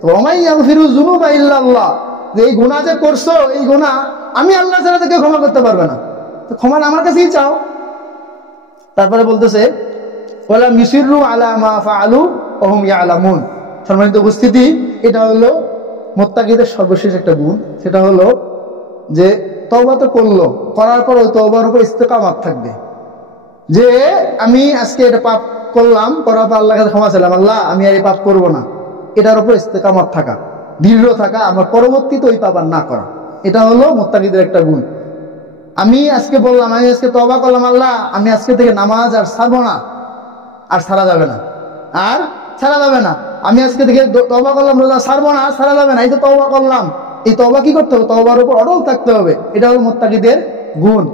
তো ওমাই ইয়াগফিরু যুনুবা ইল্লাল্লাহ, যে এই গুনাহ যে করছো, এই গুনাহ আমি আল্লাহ ছাড়া কেউ ক্ষমা করতে পারবে না, তো ক্ষমা আমার কাছেই চাও। তারপরে বলতেছে ওয়ালা মিসিরু আলা মা ফাআলু ওয়া হুম ইয়ালামুন। সম্মানিত উপস্থিতি, এটা হলো মুত্তাকিদের সর্বশেষ একটা গুণ। সেটা হলো যে তওবা তো করলো, করার পর ওই তওবার উপর ইস্তেকামত থাকবে। যে আমি আজকে এটা পাপ করলাম, করার পর আল্লাহর কাছে ক্ষমা চাইলাম, আল্লাহ আমি আর এই পাপ করব না, এটার উপর ইস্তেকামত থাকা, দৃঢ় থাকা, আমার পরবর্তীতে ওই পাপ আর না করা। এটা হলো মুত্তাকিদের একটা গুণ। আমি আজকে বললাম, আমি আজকে তওবা করলাম, আল্লাহ আমি আজকে থেকে নামাজ আর ছাড়বো না, আর ছাড়া যাবে না, আর ছাড়া যাবে না। আমি আজকে থেকে তওবা করলাম, রোজা ছাড়বো না, আর ছাড়া যাবে না। এই তো তওবা করলাম, এই তওবা কি করতে হবে? তওবার উপর অটল থাকতে হবে। এটা হলো মুত্তাকিদের গুণ।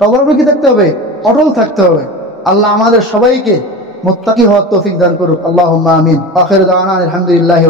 তওবার উপর কি থাকতে হবে? অটল থাকতে হবে। আল্লাহ আমাদের সবাইকে মুত্তাকি হওয়ার তৌফিক দান করুক। আল্লাহুম্মা আমিন। আখির দাওয়ানা আলহামদুলিল্লাহ।